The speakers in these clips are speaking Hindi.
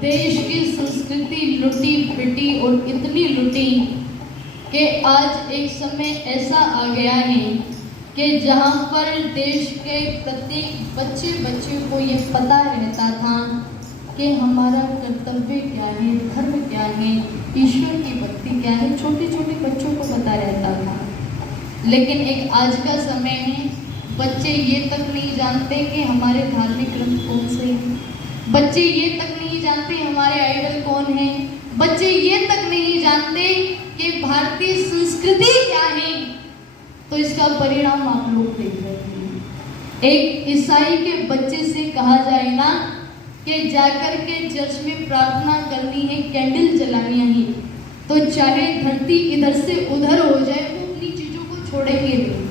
देश की संस्कृति लुटी पिटी और इतनी लुटी कि आज एक समय ऐसा आ गया है कि जहां पर देश के प्रत्येक बच्चे को ये पता रहता था कि हमारा कर्तव्य क्या है, धर्म क्या है, ईश्वर की भक्ति क्या है, छोटे छोटे बच्चों को पता रहता था। लेकिन एक आज का समय है, बच्चे ये तक नहीं जानते कि हमारे धार्मिक ग्रंथ कौन से हैं, बच्चे ये तक नहीं जानते हमारे आइडल कौन हैं, बच्चे ये तक नहीं जानते कि भारतीय संस्कृति क्या है। तो इसका परिणाम आप लोग देख रहे हैं। एक ईसाई के बच्चे से कहा जाए ना कि जाकर के चर्च में प्रार्थना करनी है, कैंडल जलानी है, तो चाहे धरती इधर से उधर हो जाए वो अपनी चीजों को छोड़ेंगे नहीं।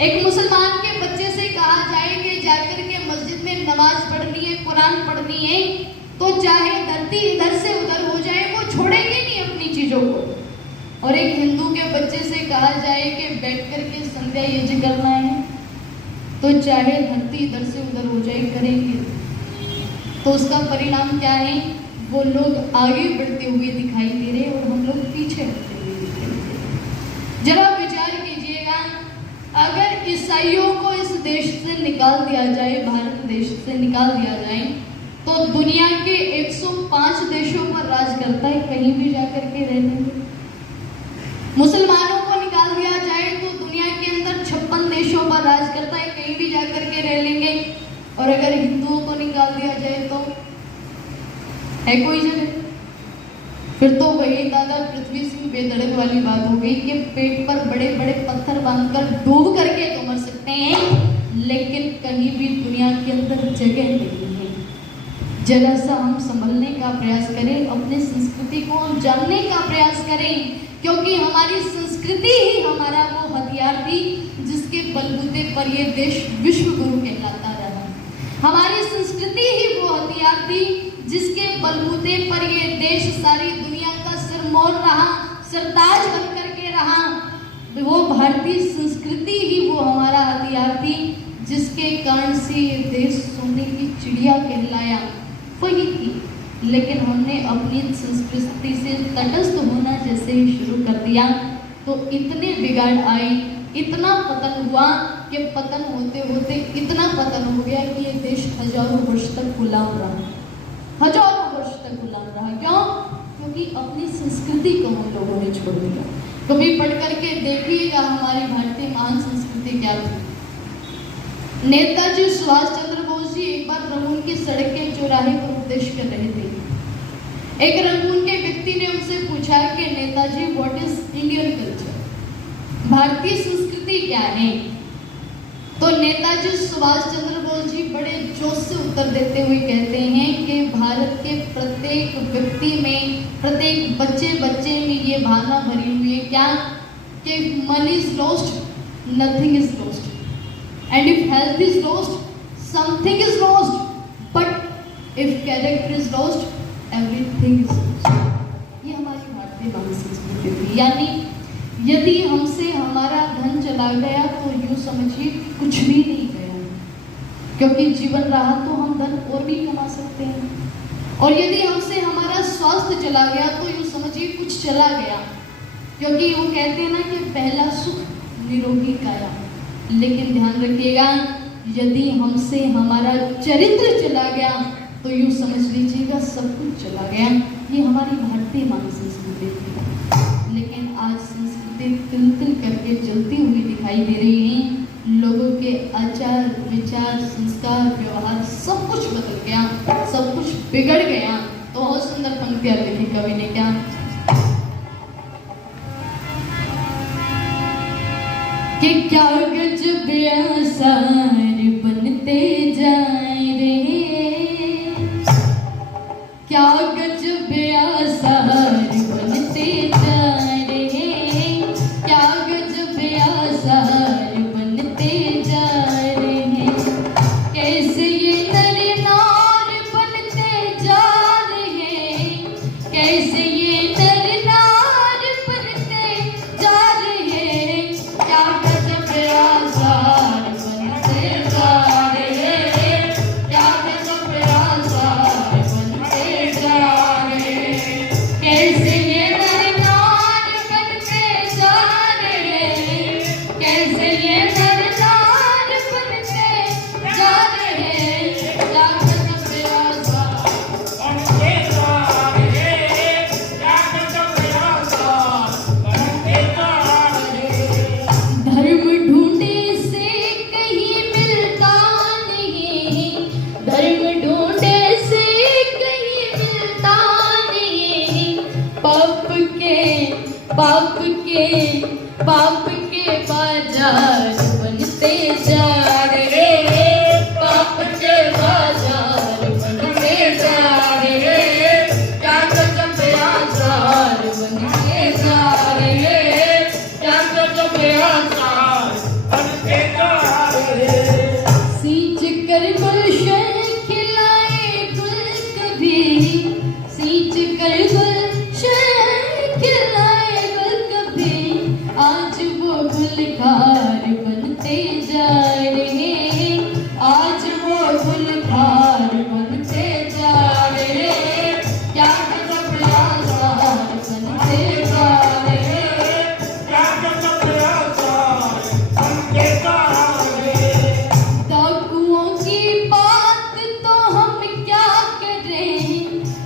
एक मुसलमान के बच्चे से कहा जाए कि जाकर के मस्जिद में नमाज पढ़नी है, कुरान पढ़नी है, तो चाहे धरती इधर से उधर हो जाए वो छोड़ेंगे नहीं अपनी चीजों को। और एक हिंदू के बच्चे से कहा जाए कि बैठ करके संध्या यज्ञ करना है, तो चाहे धरती इधर से उधर हो जाए करेंगे। तो उसका परिणाम क्या है, वो लोग आगे बढ़ते हुए दिखाई दे रहे और हम लोग पीछे हटते हुए दिखाई दे रहे। जरा विचार कीजिएगा, अगर ईसाइयों को इस देश से निकाल दिया जाए, भारत देश से निकाल दिया जाए, तो दुनिया के 105 देशों पर राज करता है, कहीं भी जाकर के रह लेंगे। मुसलमानों को निकाल दिया जाए तो दुनिया के अंदर 56 देशों पर राज करता है, कहीं भी जाकर के रह लेंगे। और अगर हिंदुओं को निकाल दिया जाए तो है कोई जगह? फिर तो वही दादा पृथ्वी सिंह बेधड़क वाली बात हो गई कि पेट पर बड़े बड़े पत्थर बांधकर डूब करके तो मर सकते हैं, लेकिन कहीं भी दुनिया के अंदर जगह नहीं है। जरा सा हम संभलने का प्रयास करें, अपने संस्कृति को हम जानने का प्रयास करें, क्योंकि हमारी संस्कृति ही हमारा वो हथियार थी जिसके बलबूते पर ये देश विश्व गुरु कहलाता रहा। हमारी संस्कृति ही वो हथियार थी जिसके बलबूते पर ये देश सारी दुनिया का सिरमौर रहा, सरताज बन करके रहा। वो भारतीय संस्कृति ही वो हमारा हथियार थी जिसके कारण से ये देश सोने की चिड़िया कहलाया, वही थी। लेकिन हमने अपनी संस्कृति से तटस्थ होना जैसे ही शुरू कर दिया तो इतने बिगाड़ आए, इतना पतन हुआ कि पतन होते होते इतना पतन हो गया कि ये देश हजारों वर्ष तक गुलाम रहा, हजारों वर्ष तक गुलाम रहा। क्यों? क्योंकि अपनी संस्कृति को हम लोगों ने छोड़ दिया। कभी पढ़ करके देखिएगा हमारी भारतीय महान संस्कृति क्या थी। नेताजी सुभाष चंद्र बोस जी एक बार रंगून की सड़क के चौराहे पर उपदेश कर रहे थे। एक रंगून के व्यक्ति ने उनसे पूछा कि Netaji what is Indian culture, भारतीय संस्कृति क्या है? तो नेताजी सुभाष चंद्र बोस जी बड़े जोश से उत्तर देते हुए कहते हैं कि भारत के प्रत्येक व्यक्ति में, प्रत्येक बच्चे में ये भावना भरी हुई है क्या, कि money is lost, nothing is lost, and if health is lost, something is lost, but if character is lost, everything is lost. ये हमारी भारतीय महान संस्कृति थी। यानी यदि हमसे हमारा धन चला गया तो यूँ समझिए कुछ भी नहीं गया, क्योंकि जीवन रहा तो हम धन और भी कमा सकते हैं। और यदि हमसे हमारा स्वास्थ्य चला गया तो यूँ समझिए कुछ चला गया, क्योंकि वो कहते हैं ना कि पहला सुख निरोगी काया। लेकिन ध्यान रखिएगा, यदि हमसे हमारा चरित्र चला गया तो यूँ समझ लीजिएगा सब कुछ चला गया। ये हमारी भारतीय महान संस्कृति थी। लेकिन आज संस्कृति तिल तिल करके जलती हुई दिखाई दे रही है। लोगों के आचार विचार संस्कार व्यवहार सब कुछ बदल गया, सब कुछ बिगड़ गया। तो बहुत सुंदर पंक्तियां लिखी कवि ने क्या, कि क्या गजब आसार बनते जाए रे, क्या गजब आसार बनते जाए रे, क्या गजब आसार बनते जाए रे, कैसे ये नर नार बनते जा रहे, कैसे ये नर नार बनते जा रहे, क्या गजब आसार बनते जा रहे, क्या गजब आसार बनते पाप के बाजार बनते जा रहे, पाप के बाजार बनते जा रहे, क्या गजब आजार बनते जा रहे, क्या गजब आजार बनते जा रहे। सींच कर गुलशन खिलाए गुल कभी, सींच कर गुलशन खिलाए गुल कभी, आज वो गुलकार बनते जा रहे, आज वो गुलकार बनते जा रहे, क्या गजब आजार बनते जा रहे, क्या गजब आजार बनते जा रहे। डाकुओं की बात तो हम क्या करें,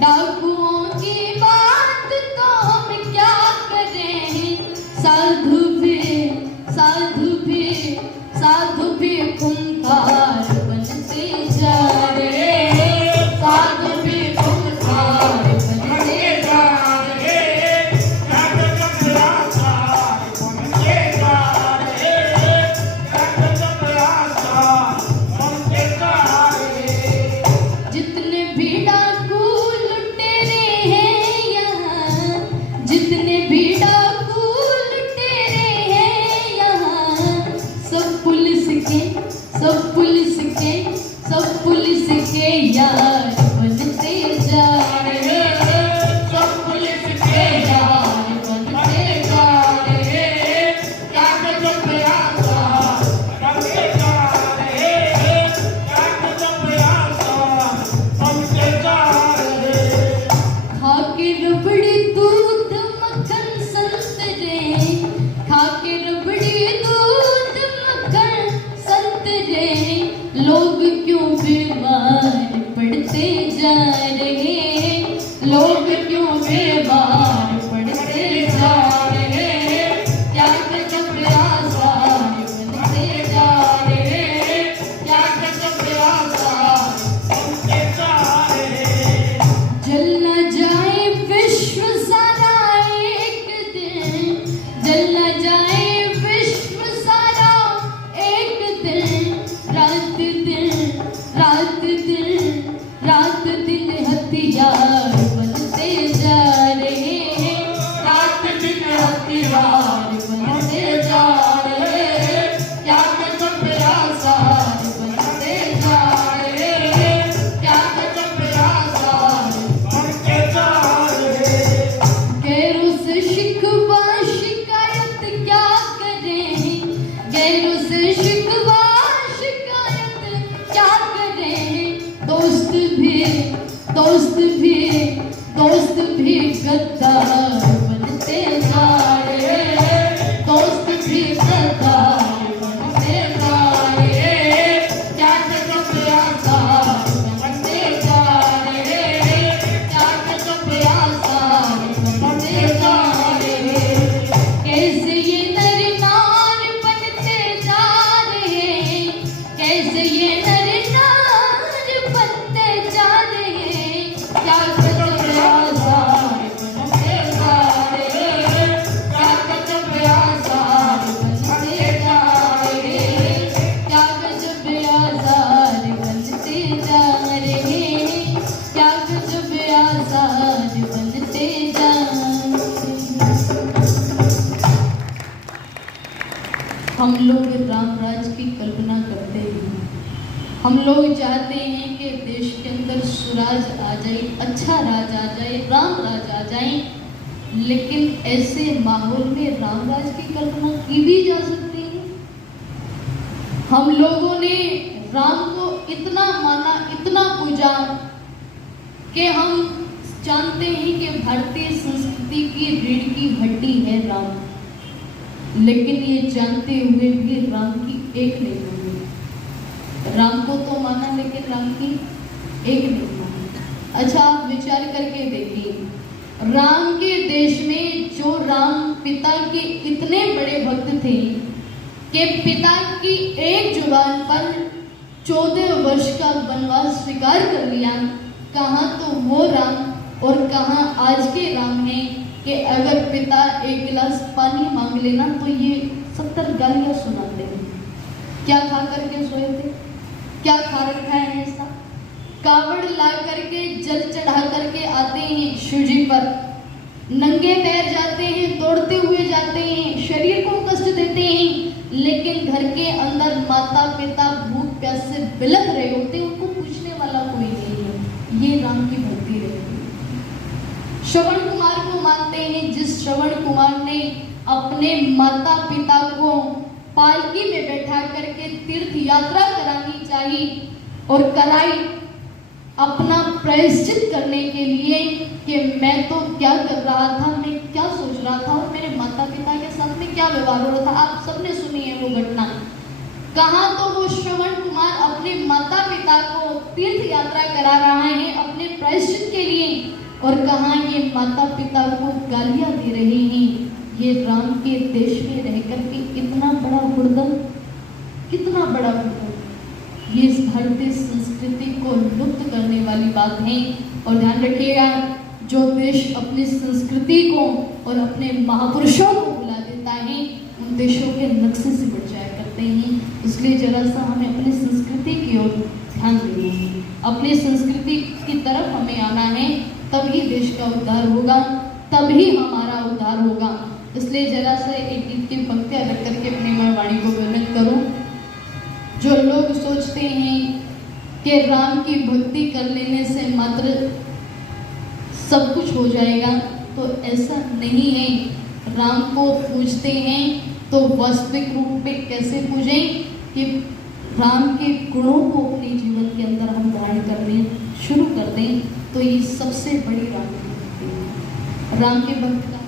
डाकुओं की बात तो हम क्या करें, साधु भी खूंखार बनते जा रहे, साधु भी खूंखार बनते जा रहे, क्या गजब आजार बनते जा रहे, क्या गजब आजार बनते जा रहे। जितने भी डाकू लुटेरे हैं यहाँ, जितने भी डाकू लुटेरे हैं यहाँ, सब पुलिस के यार बनते जा रहे, सब पुलिस के यार बनते जा रहे, क्या गजब आजार बनते जा रहे, क्या गजब आजार बनते जा रहे। खा के रबड़ी दूध मक्खन संतरे, खा के रबड़ी दूध मक्खन संतरे, लोग क्यों बीमार पड़ते जा रहे, लोग क्यों बीमार पड़ते जा रहे, क्या गजब आजार बनते जा रहे, क्या गजब आजार बनते जा रहे। जल न जाए विश्व सारा एक दिन, जल न जाए विश्व सारा एक दिन, रात दिन हथियार बनते जा रहे, रात दिन हथियार बनते जा रहे, क्या गजब आजार बनते जा रहे, क्या गजब आजार बनते जा रहे। गैरों से शिकवा शिकायत क्या करें, गैरों से शिकवा शिकायत क्या करें, दोस्त भी गद्दार बनते जा रहे, दोस्त भी गद्दार बनते जा रहे, क्या गजब आजार बनते जा रहे, क्या गजब आजार बनते जा रहे। कैसे ये नर नार बनते जा रहे, कैसे ये नर नार बनते जा रहे, क्या गजब आजार बनते जा रहे, क्या गजब आजार बनते जा रहे, क्या गजब आजार बनते जा रहे, क्या गजब आजार बनते जा रहे। हम लोग राम राज की कल्पना करते हैं, हम लोग चाहते हैं कि देश के अंदर सुराज आ जाए, अच्छा राज आ जाए, राम राज आ जाए, लेकिन ऐसे माहौल में राम राज की कल्पना की भी जा सकती है। हम लोगों ने राम को इतना माना, इतना पूजा कि हम जानते हैं कि भारतीय संस्कृति की रीढ़ की हड्डी है राम, लेकिन ये जानते हुए भी राम की एक नहीं मानी। राम को तो माना लेकिन राम की एक नहीं मानी। अच्छा, आप विचार करके देखिए, राम के देश में जो राम पिता के इतने बड़े भक्त थे कि पिता की एक जुबान पर 14 वर्ष का वनवास स्वीकार कर लिया, कहाँ तो वो राम और कहाँ आज के राम हैं कि अगर पिता एक गिलास पानी मांग लेना तो ये 70 गालियां सुनाते हैं। क्या खा करके सोए थे, क्या खा रखा है ऐसा? कावड़ ला करके जल चढ़ा करके आते हैं शिव जी पर, नंगे पैर जाते हैं, दौड़ते हुए जाते हैं, शरीर को कष्ट देते हैं, लेकिन घर के अंदर माता पिता भूख प्यास से बिलख रहे होते हैं, उनको पूछने वाला कोई नहीं है। ये राम की भक्ति रहती है। श्रवण कुमार को मानते हैं, जिस श्रवण कुमार ने अपने माता पिता को पालकी में बैठा करके तीर्थ यात्रा करानी चाहिए और कराई, अपना प्रायश्चित करने के लिए कि मैं तो क्या कर रहा था, मैं क्या सोच रहा था और मेरे माता पिता के साथ में क्या व्यवहार हो रहा था। आप सबने सुनी है वो घटना। कहाँ तो वो श्रवण कुमार अपने माता पिता को तीर्थ यात्रा करा रहा है अपने प्रायश्चित के लिए, और कहाँ ये माता पिता को गालियां दे रहे हैं। ये राम के देश में रह करके कितना बड़ा हुड़दंग, कितना बड़ा हुड़दंग। ये इस भारतीय संस्कृति को लुप्त करने वाली बात है। और ध्यान रखिएगा, जो देश अपनी संस्कृति को और अपने महापुरुषों को भुला देता है, उन देशों के नक्शे से बढ़ जाया करते हैं। इसलिए जरा सा हमें अपनी संस्कृति की ओर ध्यान देना है, अपनी संस्कृति की तरफ हमें आना है, तभी देश का उद्धार होगा, तभी हमारा उद्धार होगा। इसलिए जरा सा एक गीत की पंक्तियां रख करके अपनी मैं वाणी को विवरण करूं। जो लोग सोचते हैं कि राम की भक्ति कर लेने से मात्र सब कुछ हो जाएगा, तो ऐसा नहीं है। राम को पूजते हैं तो वास्तविक रूप में कैसे पूजें कि राम के गुणों को अपने जीवन के अंदर हम धारण करने शुरू कर दें, तो ये सबसे बड़ी राम की भक्ति है। राम के भक्त का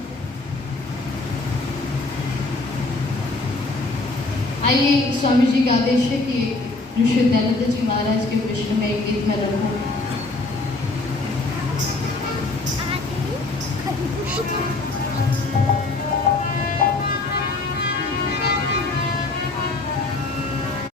आइए, स्वामी जी का आदेश है कि ऋषि दयानंद जी महाराज के विषय में एक गीत में रखा।